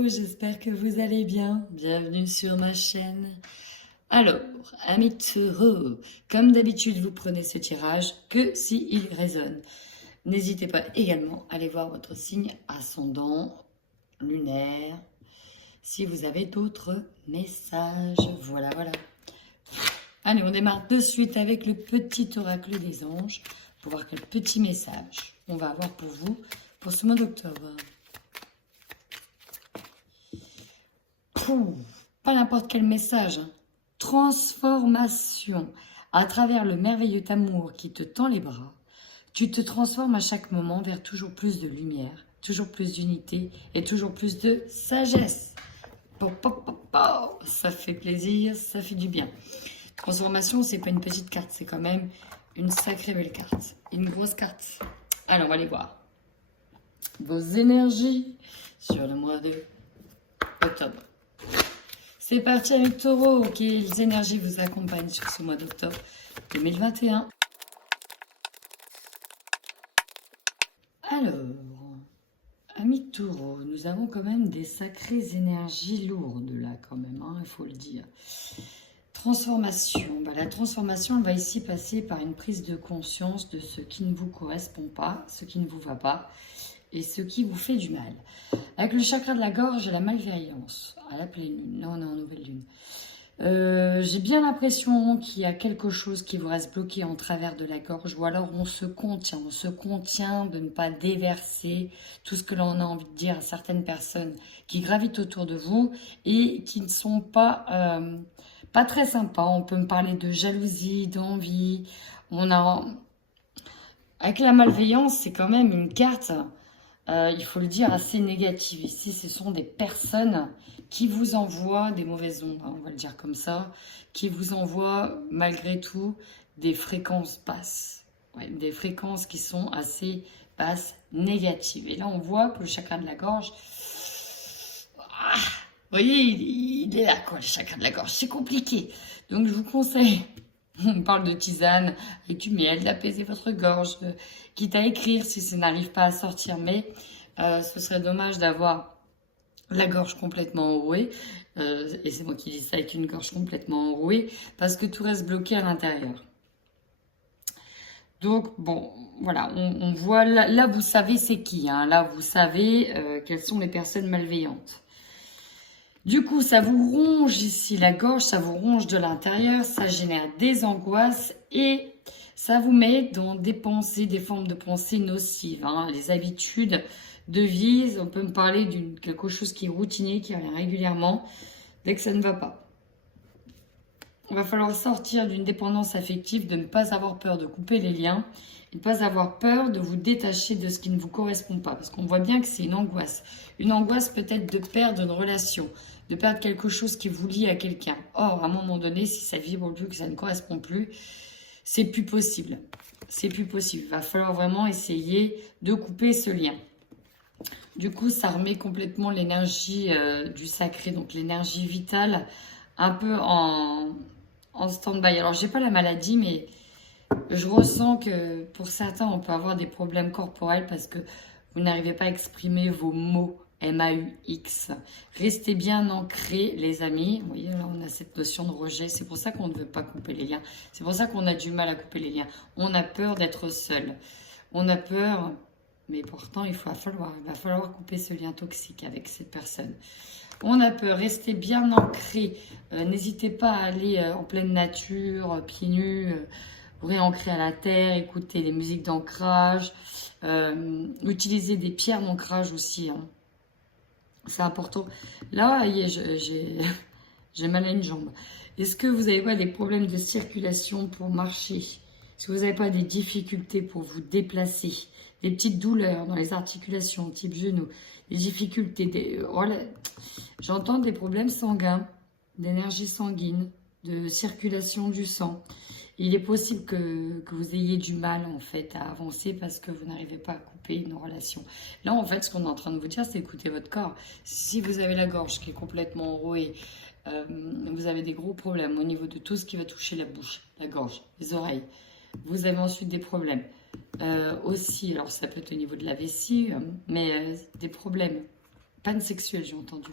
Hello, j'espère que vous allez bien. Bienvenue sur ma chaîne. Alors, amis taureaux, comme d'habitude, vous prenez ce tirage que s'il résonne. N'hésitez pas également à aller voir votre signe ascendant, lunaire, si vous avez d'autres messages. Voilà, voilà. Allez, on démarre de suite avec le petit oracle des anges pour voir quel petit message on va avoir pour vous pour ce mois d'octobre. Pas n'importe quel message. Hein. Transformation. À travers le merveilleux amour qui te tend les bras, tu te transformes à chaque moment vers toujours plus de lumière, toujours plus d'unité et toujours plus de sagesse. Ça fait plaisir, ça fait du bien. Transformation, c'est pas une petite carte, c'est quand même une sacrée belle carte. Une grosse carte. Alors, on va aller voir vos énergies sur le mois de octobre. C'est parti avec Taureau. Quelles énergies vous accompagnent sur ce mois d'octobre 2021? Alors, amis Taureau, nous avons quand même des sacrées énergies lourdes là quand même, hein, il faut le dire. Transformation. La transformation, elle va ici passer par une prise de conscience de ce qui ne vous correspond pas, ce qui ne vous va pas et ce qui vous fait du mal. Avec le chakra de la gorge et la malveillance, à la pleine lune, là on est en nouvelle lune. J'ai bien l'impression qu'il y a quelque chose qui vous reste bloqué en travers de la gorge, ou alors on se contient de ne pas déverser tout ce que l'on a envie de dire à certaines personnes qui gravitent autour de vous et qui ne sont pas très sympas. On peut me parler de jalousie, d'envie. Avec la malveillance, c'est quand même une carte... il faut le dire, assez négative. Ici, ce sont des personnes qui vous envoient des mauvaises ondes, hein, on va le dire comme ça, qui vous envoient malgré tout des fréquences basses, des fréquences qui sont assez basses, négatives. Et là, on voit que le chakra de la gorge, vous voyez, il est là, quoi, le chakra de la gorge. C'est compliqué. Donc, je vous conseille... On parle de tisane avec du miel, d'apaiser votre gorge, quitte à écrire si ça n'arrive pas à sortir. Mais ce serait dommage d'avoir la gorge complètement enrouée. Et c'est moi qui dis ça, avec une gorge complètement enrouée, parce que tout reste bloqué à l'intérieur. Donc, bon, voilà, on voit, là vous savez c'est qui. Hein, là, vous savez quelles sont les personnes malveillantes. Du coup, ça vous ronge ici la gorge, ça vous ronge de l'intérieur, ça génère des angoisses et ça vous met dans des pensées, des formes de pensées nocives. Hein. Les habitudes de vie, on peut me parler de quelque chose qui est routinier, qui revient régulièrement, dès que ça ne va pas. Il va falloir sortir d'une dépendance affective, de ne pas avoir peur de couper les liens, et de ne pas avoir peur de vous détacher de ce qui ne vous correspond pas. Parce qu'on voit bien que c'est une angoisse. Une angoisse peut-être de perdre une relation, de perdre quelque chose qui vous lie à quelqu'un. Or, à un moment donné, si ça vibre plus, que ça ne correspond plus, c'est plus possible. C'est plus possible. Il va falloir vraiment essayer de couper ce lien. Du coup, ça remet complètement l'énergie du sacré, donc l'énergie vitale, un peu en stand-by. Alors, j'ai pas la maladie, mais je ressens que pour certains, on peut avoir des problèmes corporels parce que vous n'arrivez pas à exprimer vos mots. M-A-U-X. Restez bien ancrés, les amis. Vous voyez, là, on a cette notion de rejet. C'est pour ça qu'on ne veut pas couper les liens. C'est pour ça qu'on a du mal à couper les liens. On a peur d'être seul. On a peur, mais pourtant, il va falloir couper ce lien toxique avec cette personne. On a peur, restez bien ancrés. N'hésitez pas à aller en pleine nature, pieds nus, réancrer à la terre, écouter des musiques d'ancrage, utiliser des pierres d'ancrage aussi. Hein. C'est important. Là, j'ai mal à une jambe. Est-ce que vous n'avez pas des problèmes de circulation pour marcher? Est-ce que vous n'avez pas des difficultés pour vous déplacer? Des petites douleurs dans les articulations, type genou? Des difficultés, j'entends des problèmes sanguins, d'énergie sanguine, de circulation du sang. Il est possible que vous ayez du mal en fait à avancer parce que vous n'arrivez pas à couper une relation. Là en fait ce qu'on est en train de vous dire c'est écoutez votre corps. Si vous avez la gorge qui est complètement enrouée, vous avez des gros problèmes au niveau de tout ce qui va toucher la bouche, la gorge, les oreilles. Vous avez ensuite des problèmes aussi, alors ça peut être au niveau de la vessie, mais des problèmes Panne sexuelle, j'ai entendu.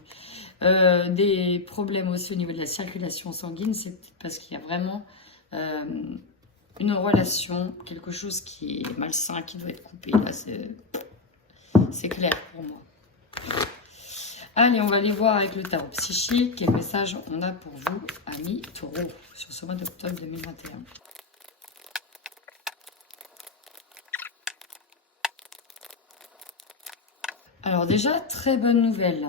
Des problèmes aussi au niveau de la circulation sanguine, c'est parce qu'il y a vraiment une relation, quelque chose qui est malsain, qui doit être coupé. Là, c'est clair pour moi. Allez, on va aller voir avec le tarot psychique. Quel message on a pour vous, amis taureaux, sur ce mois d'octobre 2021. Alors déjà, très bonne nouvelle.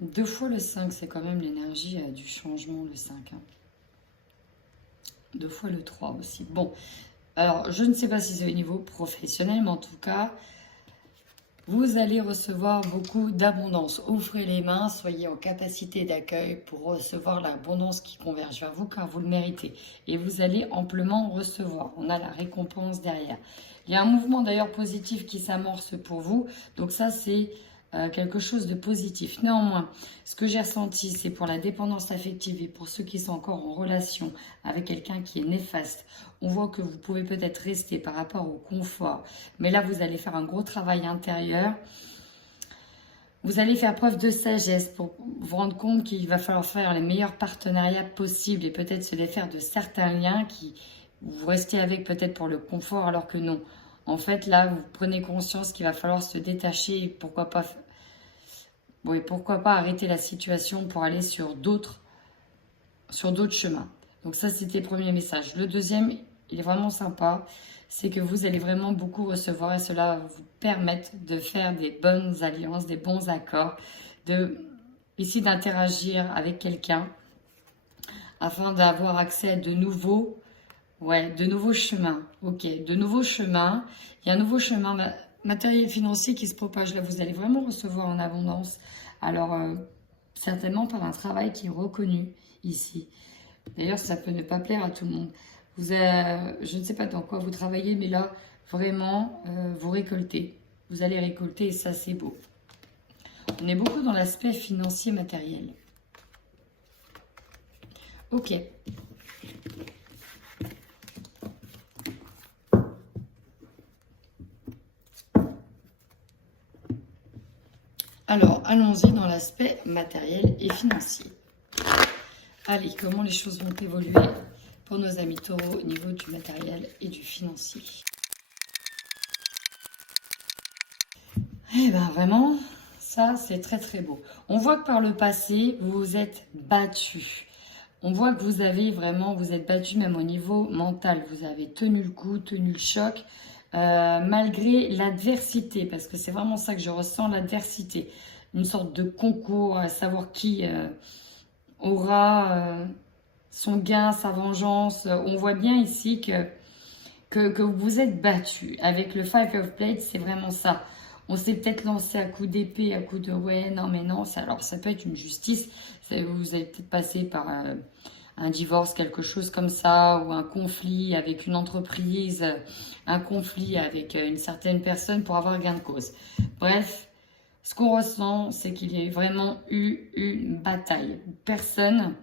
2 fois le 5, c'est quand même l'énergie du changement, le 5. 2 fois le 3 aussi. Bon, alors je ne sais pas si c'est au niveau professionnel, mais en tout cas, vous allez recevoir beaucoup d'abondance. Ouvrez les mains, soyez en capacité d'accueil pour recevoir l'abondance qui converge vers vous, car vous le méritez. Et vous allez amplement recevoir. On a la récompense derrière. Il y a un mouvement d'ailleurs positif qui s'amorce pour vous. Donc ça, c'est quelque chose de positif. Néanmoins, ce que j'ai ressenti, c'est pour la dépendance affective et pour ceux qui sont encore en relation avec quelqu'un qui est néfaste. On voit que vous pouvez peut-être rester par rapport au confort, mais là, vous allez faire un gros travail intérieur. Vous allez faire preuve de sagesse pour vous rendre compte qu'il va falloir faire les meilleurs partenariats possibles et peut-être se défaire de certains liens qui vous restez avec peut-être pour le confort alors que non. En fait, là, vous prenez conscience qu'il va falloir se détacher et pourquoi pas arrêter la situation pour aller sur d'autres chemins. Donc ça, c'était le premier message. Le deuxième, il est vraiment sympa, c'est que vous allez vraiment beaucoup recevoir et cela va vous permettre de faire des bonnes alliances, des bons accords, ici d'interagir avec quelqu'un afin d'avoir accès à de nouveaux chemins. Ok, de nouveaux chemins. Il y a un nouveau chemin matériel financier qui se propage. Là, vous allez vraiment recevoir en abondance. Alors, certainement par un travail qui est reconnu ici. D'ailleurs, ça peut ne pas plaire à tout le monde. Je ne sais pas dans quoi vous travaillez, mais là, vraiment, vous récoltez. Vous allez récolter et ça, c'est beau. On est beaucoup dans l'aspect financier matériel. Ok. Alors, allons-y dans l'aspect matériel et financier. Allez, comment les choses vont évoluer pour nos amis taureaux au niveau du matériel et du financier? Eh bien, vraiment, ça, c'est très très beau. On voit que par le passé, vous vous êtes battu. On voit que vous êtes battu même au niveau mental. Vous avez tenu le coup, tenu le choc. Malgré l'adversité, parce que c'est vraiment ça que je ressens, l'adversité. Une sorte de concours, à savoir qui aura son gain, sa vengeance. On voit bien ici que vous vous êtes battu. Avec le Five of Blades, c'est vraiment ça. On s'est peut-être lancé à coup d'épée, à coup de ouais, non mais non. Alors ça peut être une justice. Vous allez peut-être passer par un divorce, quelque chose comme ça, ou un conflit avec une entreprise, un conflit avec une certaine personne pour avoir gain de cause. Bref, ce qu'on ressent, c'est qu'il y a vraiment eu une bataille. Personne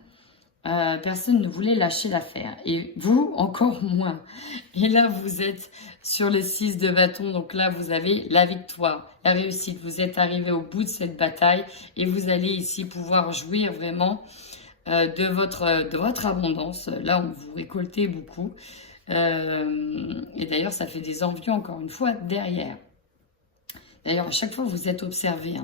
ne voulait lâcher l'affaire. Et vous, encore moins. Et là, vous êtes sur le 6 de bâton. Donc là, vous avez la victoire, la réussite. Vous êtes arrivé au bout de cette bataille et vous allez ici pouvoir jouir vraiment de votre abondance. Là, on vous récoltez beaucoup. Et d'ailleurs, ça fait des envies, encore une fois, derrière. D'ailleurs, à chaque fois, vous êtes observé.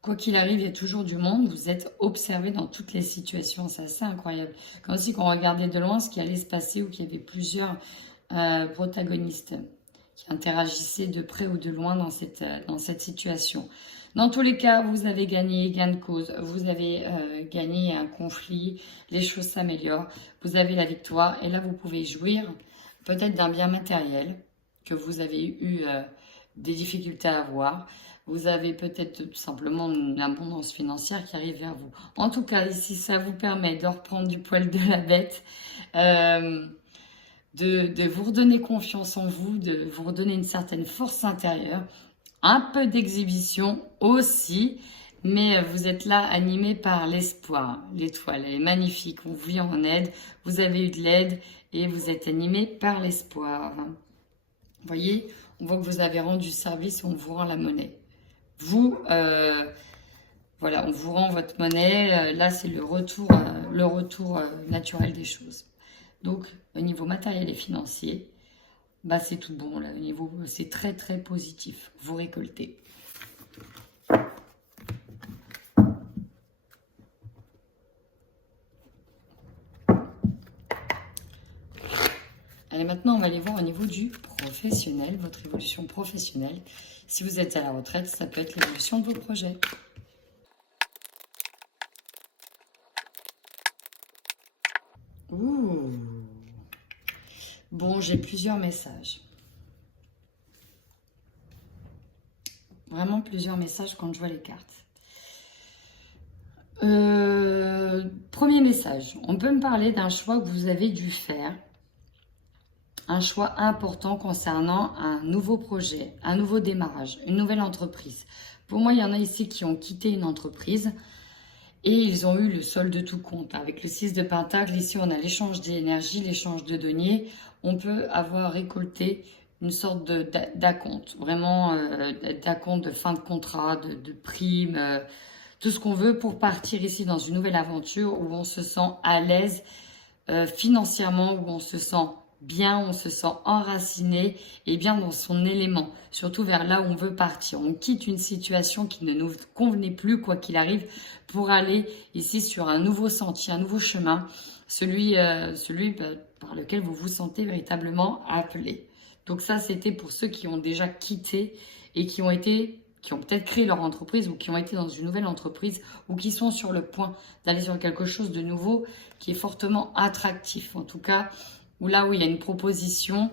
Quoi qu'il arrive, il y a toujours du monde. Vous êtes observé dans toutes les situations. C'est assez incroyable. Comme si on regardait de loin ce qui allait se passer ou qu'il y avait plusieurs protagonistes qui interagissaient de près ou de loin dans cette situation. Dans tous les cas, vous avez gagné gain de cause, vous avez gagné un conflit, les choses s'améliorent, vous avez la victoire et là vous pouvez jouir peut-être d'un bien matériel que vous avez eu des difficultés à avoir. Vous avez peut-être tout simplement une abondance financière qui arrive vers vous. En tout cas, ici, ça vous permet de reprendre du poil de la bête, de vous redonner confiance en vous, de vous redonner une certaine force intérieure. Un peu d'exhibition aussi, mais vous êtes là animé par l'espoir. L'étoile, elle est magnifique, on vous vient en aide, vous avez eu de l'aide et vous êtes animé par l'espoir. Vous voyez, on voit que vous avez rendu service et on vous rend la monnaie. Vous, Voilà, on vous rend votre monnaie. Là, c'est le retour naturel des choses. Donc, au niveau matériel et financier, bah, c'est tout bon. Là, au niveau, c'est très, très positif. Vous récoltez. Allez, maintenant, on va aller voir au niveau du professionnel, votre évolution professionnelle. Si vous êtes à la retraite, ça peut être l'évolution de vos projets. Ouh. Bon, j'ai plusieurs messages. Vraiment plusieurs messages quand je vois les cartes. Premier message. On peut me parler d'un choix que vous avez dû faire. Un choix important concernant un nouveau projet, un nouveau démarrage, une nouvelle entreprise. Pour moi, il y en a ici qui ont quitté une entreprise et ils ont eu le solde de tout compte. Avec le 6 de Pentacle, ici, on a l'échange d'énergie, l'échange de deniers. On peut avoir récolté une sorte d'acompte, vraiment d'acompte de fin de contrat, de prime, tout ce qu'on veut pour partir ici dans une nouvelle aventure où on se sent à l'aise financièrement, où on se sent bien, on se sent enraciné et bien dans son élément, surtout vers là où on veut partir. On quitte une situation qui ne nous convenait plus, quoi qu'il arrive, pour aller ici sur un nouveau sentier, un nouveau chemin, celui par lequel vous vous sentez véritablement appelé. Donc ça, c'était pour ceux qui ont déjà quitté et qui ont peut-être créé leur entreprise ou qui ont été dans une nouvelle entreprise ou qui sont sur le point d'aller sur quelque chose de nouveau qui est fortement attractif. En tout cas, ou là où il y a une proposition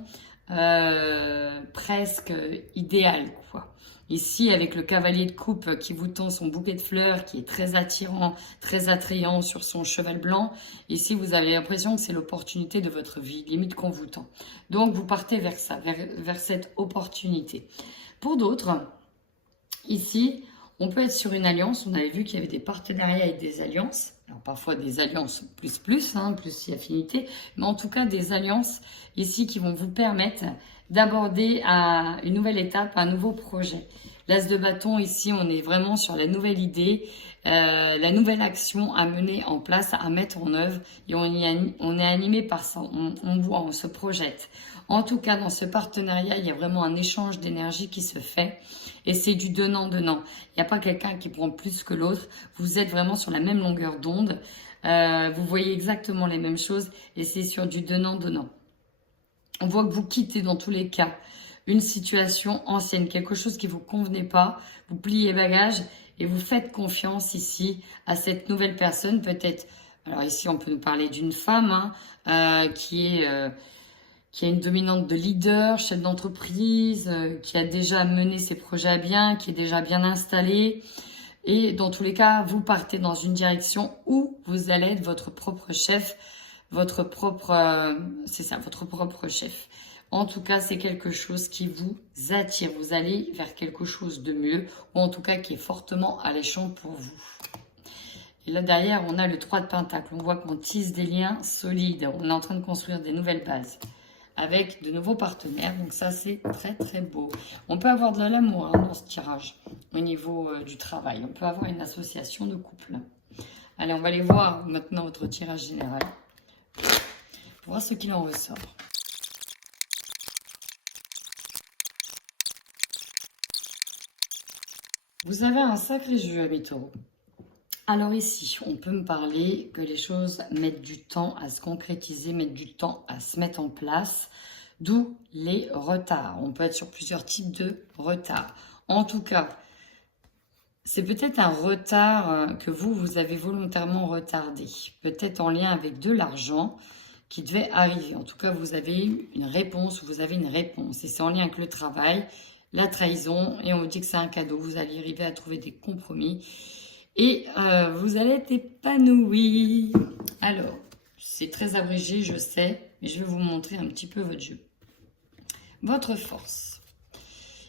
presque idéale, quoi. Ici, avec le cavalier de coupe qui vous tend son bouquet de fleurs, qui est très attirant, très attrayant sur son cheval blanc. Ici, vous avez l'impression que c'est l'opportunité de votre vie, limite qu'on vous tend. Donc, vous partez vers ça, vers cette opportunité. Pour d'autres, ici, on peut être sur une alliance. On avait vu qu'il y avait des partenariats avec des alliances. Alors, parfois des alliances plus si affinité. Mais en tout cas, des alliances ici qui vont vous permettre d'aborder une nouvelle étape, un nouveau projet. L'As de bâton, ici, on est vraiment sur la nouvelle idée, la nouvelle action à mener en place, à mettre en œuvre. Et on est animé par ça, on voit, on se projette. En tout cas, dans ce partenariat, il y a vraiment un échange d'énergie qui se fait. Et c'est du donnant-donnant. Il n'y a pas quelqu'un qui prend plus que l'autre. Vous êtes vraiment sur la même longueur d'onde. Vous voyez exactement les mêmes choses. Et c'est sur du donnant-donnant. On voit que vous quittez dans tous les cas une situation ancienne, quelque chose qui ne vous convenait pas. Vous pliez bagages et vous faites confiance ici à cette nouvelle personne. Peut-être, alors ici on peut nous parler d'une femme qui a une dominante de leader, chef d'entreprise, qui a déjà mené ses projets à bien, qui est déjà bien installée. Et dans tous les cas, vous partez dans une direction où vous allez être votre propre chef, votre propre chef. En tout cas, c'est quelque chose qui vous attire. Vous allez vers quelque chose de mieux, ou en tout cas qui est fortement alléchant pour vous. Et là, derrière, on a le 3 de Pentacle. On voit qu'on tisse des liens solides. On est en train de construire des nouvelles bases avec de nouveaux partenaires. Donc ça, c'est très, très beau. On peut avoir de l'amour dans ce tirage au niveau du travail. On peut avoir une association de couple. Allez, on va aller voir maintenant votre tirage général pour voir ce qu'il en ressort. Vous avez un sacré jeu, amis taureaux. Alors ici, on peut me parler que les choses mettent du temps à se concrétiser, mettent du temps à se mettre en place, d'où les retards. On peut être sur plusieurs types de retards. En tout cas, c'est peut-être un retard que vous avez volontairement retardé. Peut-être en lien avec de l'argent qui devait arriver. En tout cas, vous avez eu une réponse, vous avez une réponse. Et c'est en lien avec le travail, la trahison, et on vous dit que c'est un cadeau. Vous allez arriver à trouver des compromis. Et vous allez être épanoui. Alors, c'est très abrégé, je sais, mais je vais vous montrer un petit peu votre jeu. Votre force.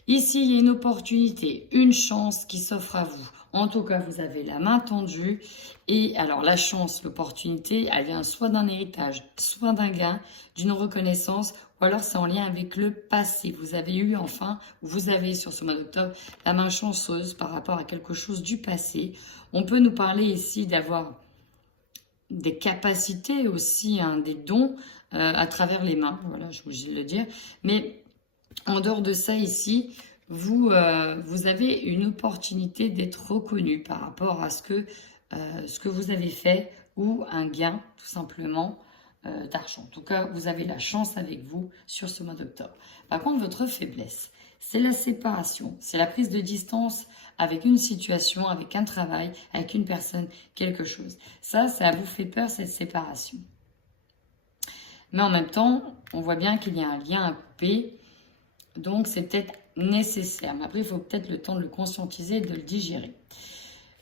Ici, il y a une opportunité, une chance qui s'offre à vous. En tout cas, vous avez la main tendue. Et alors, la chance, l'opportunité, elle vient soit d'un héritage, soit d'un gain, d'une reconnaissance ou alors c'est en lien avec le passé. Vous avez eu enfin, vous avez sur ce mois d'octobre, la main chanceuse par rapport à quelque chose du passé. On peut nous parler ici d'avoir des capacités aussi, hein, des dons à travers les mains, voilà, je suis obligée de le dire. Mais en dehors de ça ici, vous avez une opportunité d'être reconnu par rapport à ce que vous avez fait ou un gain tout simplement d'argent. En tout cas, vous avez la chance avec vous sur ce mois d'octobre. Par contre, votre faiblesse, c'est la séparation, c'est la prise de distance avec une situation, avec un travail, avec une personne, quelque chose. Ça vous fait peur, cette séparation. Mais en même temps, on voit bien qu'il y a un lien à couper, donc c'est peut-être nécessaire. Mais après, il faut peut-être le temps de le conscientiser et de le digérer.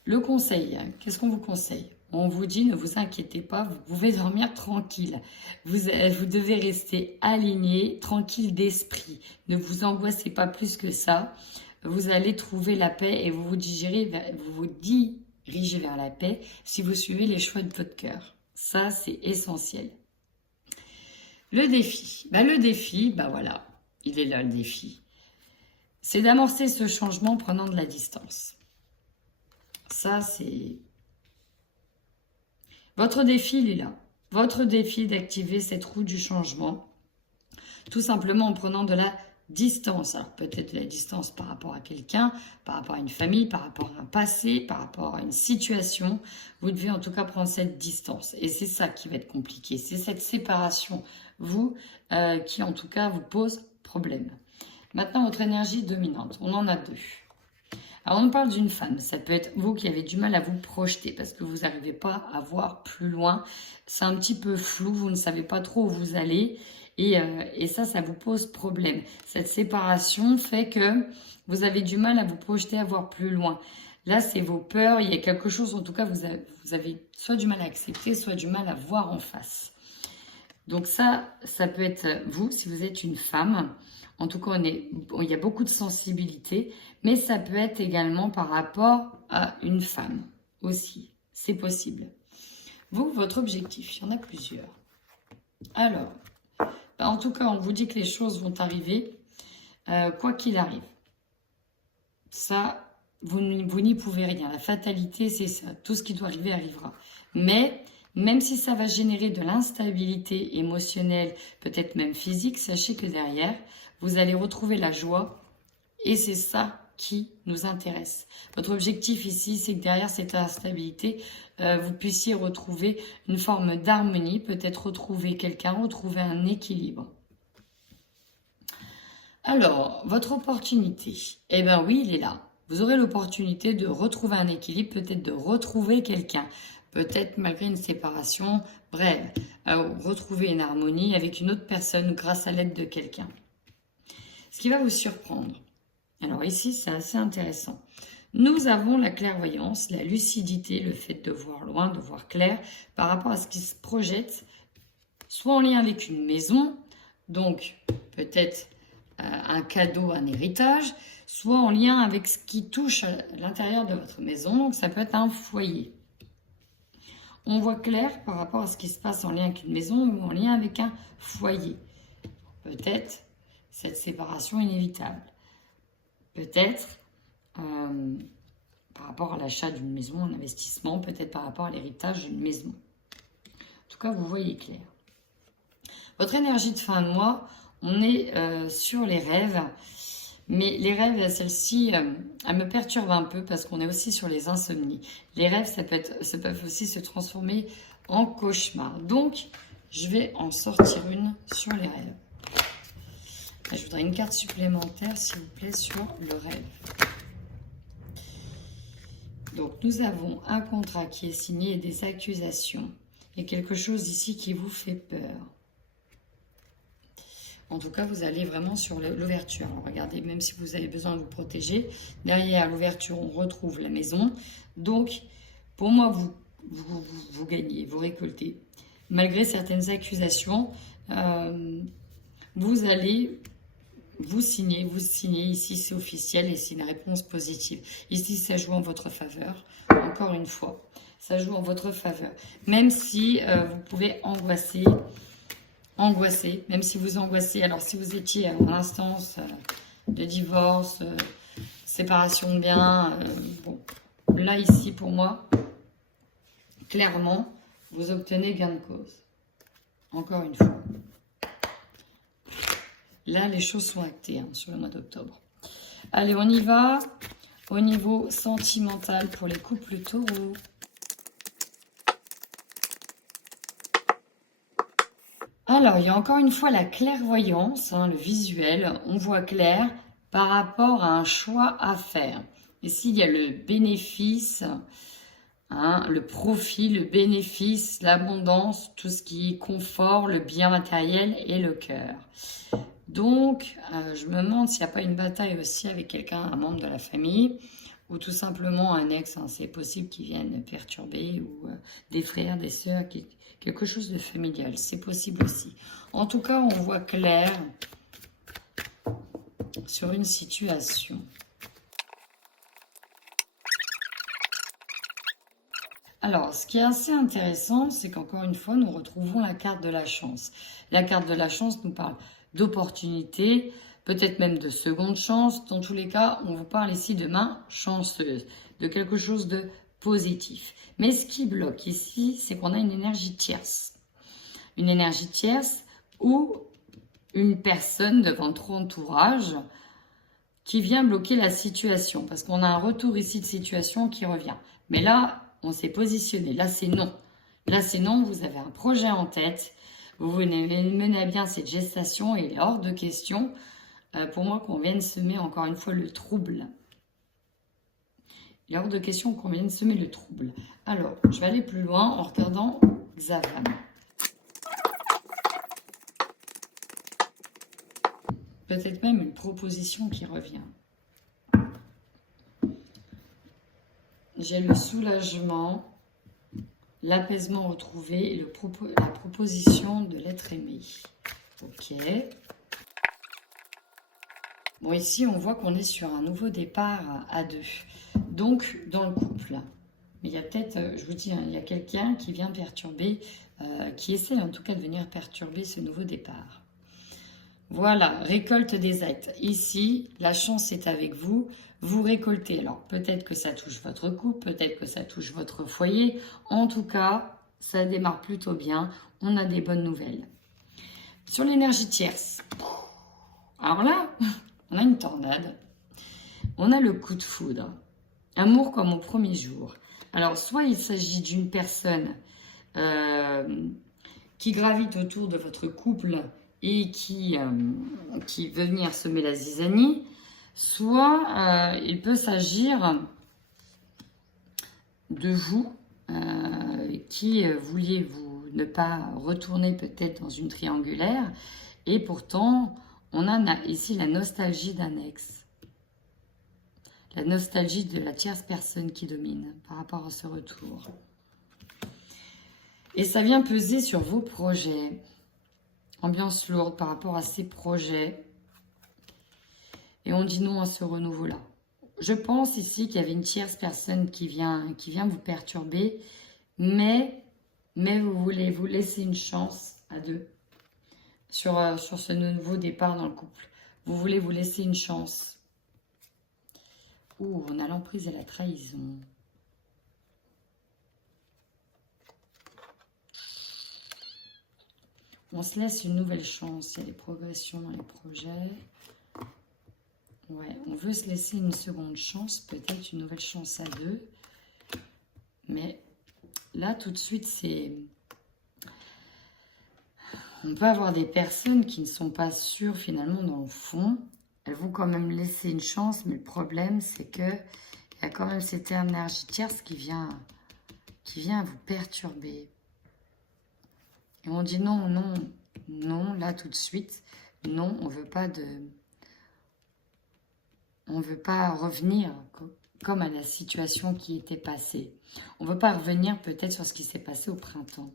Le conseil, qu'est-ce qu'on vous conseille? On vous dit, ne vous inquiétez pas, vous pouvez dormir tranquille. Vous devez rester aligné, tranquille d'esprit. Ne vous angoissez pas plus que ça. Vous allez trouver la paix et vous vous dirigez vers la paix si vous suivez les choix de votre cœur. Ça, c'est essentiel. Le défi. Voilà, il est là le défi. C'est d'amorcer ce changement en prenant de la distance. Ça, c'est... Votre défi, il est là. Votre défi d'activer cette roue du changement, tout simplement en prenant de la distance. Alors peut-être de la distance par rapport à quelqu'un, par rapport à une famille, par rapport à un passé, par rapport à une situation. Vous devez en tout cas prendre cette distance. Et c'est ça qui va être compliqué. C'est cette séparation, qui en tout cas vous pose problème. Maintenant, votre énergie dominante. On en a deux. Alors, on parle d'une femme. Ça peut être vous qui avez du mal à vous projeter parce que vous n'arrivez pas à voir plus loin. C'est un petit peu flou. Vous ne savez pas trop où vous allez. Et ça vous pose problème. Cette séparation fait que vous avez du mal à vous projeter, à voir plus loin. Là, c'est vos peurs. Il y a quelque chose, en tout cas, vous avez soit du mal à accepter, soit du mal à voir en face. Donc ça peut être vous, si vous êtes une femme. En tout cas, il y a beaucoup de sensibilité, mais ça peut être également par rapport à une femme aussi. C'est possible. Vous, votre objectif, il y en a plusieurs. Alors, en tout cas, on vous dit que les choses vont arriver, quoi qu'il arrive. Ça, vous n'y pouvez rien. La fatalité, c'est ça. Tout ce qui doit arriver, arrivera. Mais... même si ça va générer de l'instabilité émotionnelle, peut-être même physique, sachez que derrière, vous allez retrouver la joie et c'est ça qui nous intéresse. Votre objectif ici, c'est que derrière cette instabilité, vous puissiez retrouver une forme d'harmonie, peut-être retrouver quelqu'un, retrouver un équilibre. Alors, votre opportunité, eh bien oui, il est là. Vous aurez l'opportunité de retrouver un équilibre, peut-être de retrouver quelqu'un. Peut-être malgré une séparation, bref, retrouver une harmonie avec une autre personne grâce à l'aide de quelqu'un. Ce qui va vous surprendre. Alors ici, c'est assez intéressant. Nous avons la clairvoyance, la lucidité, le fait de voir loin, de voir clair par rapport à ce qui se projette, soit en lien avec une maison, donc peut-être un cadeau, un héritage, soit en lien avec ce qui touche à l'intérieur de votre maison, donc ça peut être un foyer. On voit clair par rapport à ce qui se passe en lien avec une maison ou en lien avec un foyer. Peut-être cette séparation inévitable. Peut-être par rapport à l'achat d'une maison, un investissement, peut-être par rapport à l'héritage d'une maison. En tout cas, vous voyez clair. Votre énergie de fin de mois, on est sur les rêves. Mais les rêves, celles-ci, elles me perturbent un peu parce qu'on est aussi sur les insomnies. Les rêves, ça peut aussi se transformer en cauchemar. Donc, je vais en sortir une sur les rêves. Et je voudrais une carte supplémentaire, s'il vous plaît, sur le rêve. Donc, nous avons un contrat qui est signé et des accusations. Il y a quelque chose ici qui vous fait peur. En tout cas, vous allez vraiment sur l'ouverture. Regardez, même si vous avez besoin de vous protéger, derrière l'ouverture, on retrouve la maison. Donc, pour moi, vous gagnez, vous récoltez. Malgré certaines accusations, vous allez vous signer. Ici, c'est officiel et c'est une réponse positive. Ici, ça joue en votre faveur. Encore une fois, ça joue en votre faveur. Même si vous pouvez angoisser, angoissé, même si vous angoissez. Alors, si vous étiez en instance de divorce, séparation de biens, bon, là, ici, pour moi, clairement, vous obtenez gain de cause. Encore une fois. Là, les choses sont actées hein, sur le mois d'octobre. Allez, on y va. Au niveau sentimental pour les couples taureaux. Alors, il y a encore une fois la clairvoyance, hein, le visuel. On voit clair par rapport à un choix à faire. Ici, il y a le bénéfice, hein, le profit, le bénéfice, l'abondance, tout ce qui est confort, le bien matériel et le cœur. Donc, je me demande s'il n'y a pas une bataille aussi avec quelqu'un, un membre de la famille, ou tout simplement un ex, hein, c'est possible qu'il vienne perturber, ou des frères, des sœurs, quelque chose de familial, c'est possible aussi. En tout cas, on voit clair sur une situation. Alors, ce qui est assez intéressant, c'est qu'encore une fois, nous retrouvons la carte de la chance. La carte de la chance nous parle d'opportunités, peut-être même de seconde chance. Dans tous les cas, on vous parle ici de main chanceuse, de quelque chose de positif. Mais ce qui bloque ici, c'est qu'on a une énergie tierce. Une énergie tierce ou une personne de votre entourage qui vient bloquer la situation. Parce qu'on a un retour ici de situation qui revient. Mais là, on s'est positionné. Là, c'est non. Là, c'est non. Vous avez un projet en tête. Vous venez mener à bien cette gestation et il est hors de question, pour moi, qu'on vienne semer encore une fois le trouble. Il est hors de question qu'on vienne semer le trouble. Alors, je vais aller plus loin en regardant Xavan. Peut-être même une proposition qui revient. J'ai le soulagement, l'apaisement retrouvé et la proposition de l'être aimé. Ok. Bon, ici, on voit qu'on est sur un nouveau départ à deux. Donc, dans le couple. Mais il y a peut-être, je vous dis, hein, il y a quelqu'un qui vient perturber, qui essaie en tout cas de venir perturber ce nouveau départ. Voilà, récolte des actes. Ici, la chance est avec vous. Vous récoltez. Alors, peut-être que ça touche votre couple, peut-être que ça touche votre foyer. En tout cas, ça démarre plutôt bien. On a des bonnes nouvelles. Sur l'énergie tierce. Alors là, on a une tornade. On a le coup de foudre. Amour comme au premier jour. Alors, soit il s'agit d'une personne qui gravite autour de votre couple et qui veut venir semer la zizanie, soit il peut s'agir de vous qui vouliez vous ne pas retourner peut-être dans une triangulaire et pourtant on a ici la nostalgie d'un ex. La nostalgie de la tierce personne qui domine par rapport à ce retour. Et ça vient peser sur vos projets. Ambiance lourde par rapport à ces projets. Et on dit non à ce renouveau-là. Je pense ici qu'il y avait une tierce personne qui vient vous perturber. Mais vous voulez vous laisser une chance à deux. Sur ce nouveau départ dans le couple. Vous voulez vous laisser une chance. Ouh, on a l'emprise et la trahison. On se laisse une nouvelle chance. Il y a des progressions dans les projets. Ouais, on veut se laisser une seconde chance, peut-être une nouvelle chance à deux. Mais là, tout de suite, c'est... On peut avoir des personnes qui ne sont pas sûres, finalement, dans le fond. Elles vont quand même laisser une chance, mais le problème, c'est que il y a quand même cette énergie tierce qui vient vous perturber. Et on dit non, non, non, là, tout de suite. Non, on veut pas revenir comme à la situation qui était passée. On ne veut pas revenir peut-être sur ce qui s'est passé au printemps.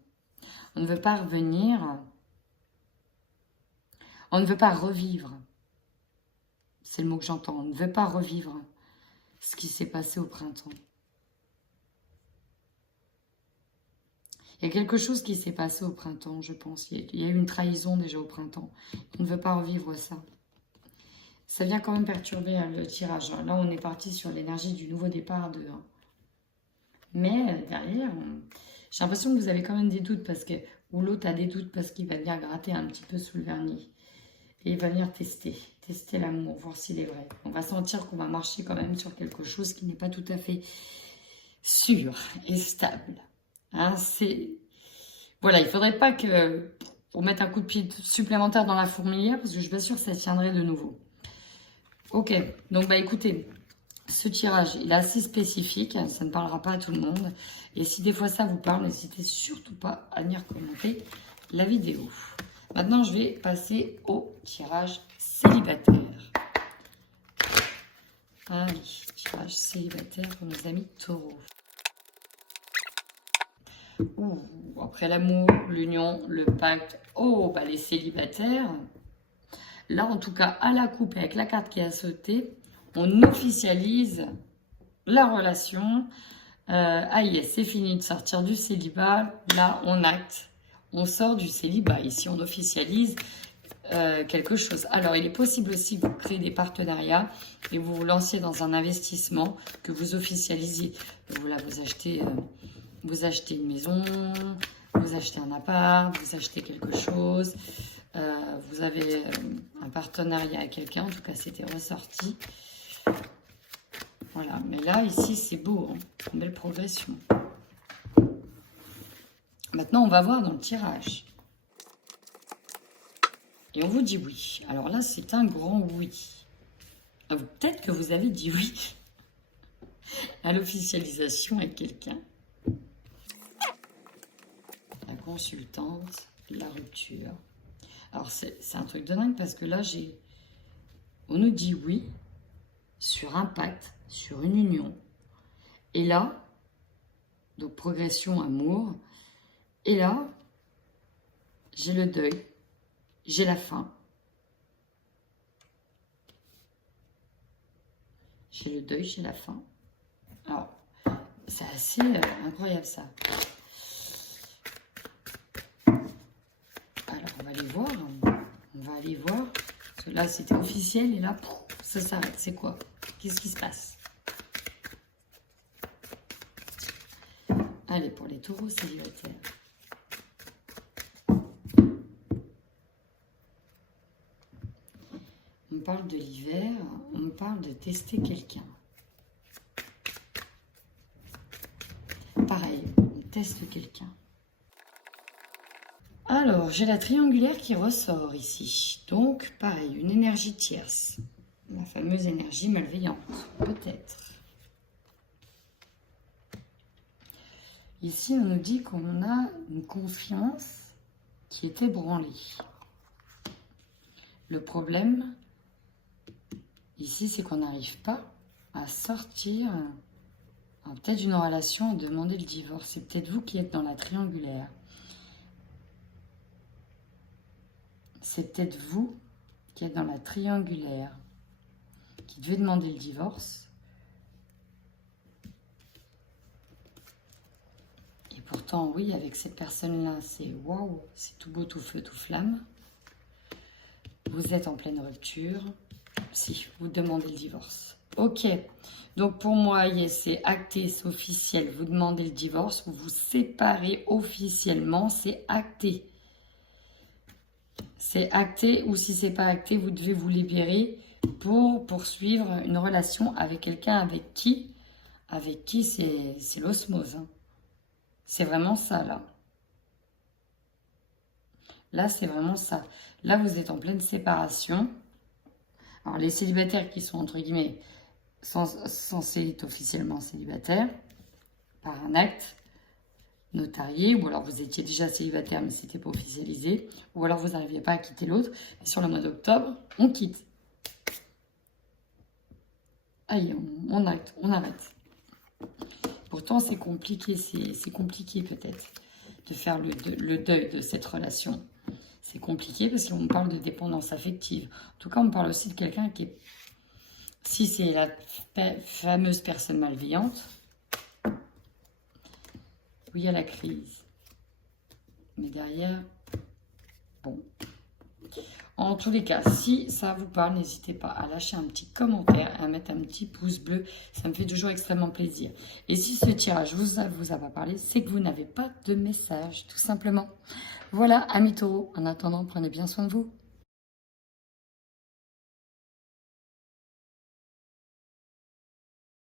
On ne veut pas revenir... On ne veut pas revivre. C'est le mot que j'entends. On ne veut pas revivre ce qui s'est passé au printemps. Il y a quelque chose qui s'est passé au printemps, je pense. Il y a eu une trahison déjà au printemps. On ne veut pas revivre ça. Ça vient quand même perturber hein, le tirage. Là, on est parti sur l'énergie du nouveau départ de 1. Mais derrière, j'ai l'impression que vous avez quand même des doutes parce que, ou l'autre a des doutes parce qu'il va venir gratter un petit peu sous le vernis. Et il va venir tester l'amour, voir s'il est vrai. On va sentir qu'on va marcher quand même sur quelque chose qui n'est pas tout à fait sûr et stable. Hein, voilà, il ne faudrait pas que on mette un coup de pied supplémentaire dans la fourmilière parce que je suis pas sûre que ça tiendrait de nouveau. Ok, donc bah écoutez, ce tirage, il est assez spécifique, ça ne parlera pas à tout le monde. Et si des fois ça vous parle, n'hésitez surtout pas à venir commenter la vidéo. Maintenant, je vais passer au tirage célibataire. Allez, tirage célibataire pour nos amis taureaux. Ouh, après l'amour, l'union, le pacte, oh, bah les célibataires. Là, en tout cas, à la coupe, avec la carte qui a sauté, on officialise la relation. Ah yes, c'est fini de sortir du célibat. Là, on acte. On sort du célibat. Ici, on officialise quelque chose. Alors, il est possible aussi que vous créez des partenariats et vous vous lanciez dans un investissement, que vous officialisiez. Voilà, vous achetez une maison, vous achetez un appart, vous achetez quelque chose. Vous avez un partenariat avec quelqu'un, en tout cas c'était ressorti. Voilà, mais là, ici, c'est beau, hein, une belle progression. Maintenant, on va voir dans le tirage. Et on vous dit oui. Alors là, c'est un grand oui. Peut-être que vous avez dit oui à l'officialisation avec quelqu'un. La consultante, la rupture. Alors, c'est un truc de dingue parce que là, on nous dit oui sur un pacte, sur une union. Et là, donc progression, amour. Et là, j'ai le deuil, j'ai la fin. J'ai le deuil, j'ai la fin. Alors, c'est assez incroyable ça. Alors, on va aller voir. On va aller voir. Parce que là, c'était officiel et là, ça s'arrête. C'est quoi? Qu'est-ce qui se passe? Allez, pour les taureaux célibataires. On parle de l'hiver, on parle de tester quelqu'un. Pareil, on teste quelqu'un. Alors, j'ai la triangulaire qui ressort ici. Donc, pareil, une énergie tierce. La fameuse énergie malveillante, peut-être. Ici, on nous dit qu'on a une confiance qui est ébranlée. Le problème, ici, c'est qu'on n'arrive pas à sortir peut-être d'une relation, à demander le divorce. C'est peut-être vous qui êtes dans la triangulaire. C'est peut-être vous qui êtes dans la triangulaire, qui devez demander le divorce. Et pourtant, oui, avec cette personne-là, c'est waouh, c'est tout beau, tout feu, tout flamme. Vous êtes en pleine rupture. Si, vous demandez le divorce. Ok, donc pour moi, yes, c'est acté, c'est officiel. Vous demandez le divorce, vous vous séparez officiellement, c'est acté. C'est acté, ou si c'est pas acté, vous devez vous libérer pour poursuivre une relation avec quelqu'un avec qui c'est l'osmose. Hein. C'est vraiment ça, là. Là, c'est vraiment ça. Là, vous êtes en pleine séparation. Alors, les célibataires qui sont, entre guillemets, censés être officiellement célibataires, par un acte notarié, ou alors vous étiez déjà célibataire, mais c'était pas officialisé, ou alors vous n'arriviez pas à quitter l'autre. Et sur le mois d'octobre, on quitte. Aïe, on acte, on arrête. Pourtant, c'est compliqué, c'est compliqué peut-être de faire le deuil de cette relation. C'est compliqué parce qu'on parle de dépendance affective. En tout cas, on parle aussi de quelqu'un qui est... Si c'est la fameuse personne malveillante, oui, il y a la crise. Mais derrière, bon. En tous les cas, si ça vous parle, n'hésitez pas à lâcher un petit commentaire, à mettre un petit pouce bleu. Ça me fait toujours extrêmement plaisir. Et si ce tirage vous a pas parlé, c'est que vous n'avez pas de message, tout simplement. Voilà, amis taureaux. En attendant, prenez bien soin de vous.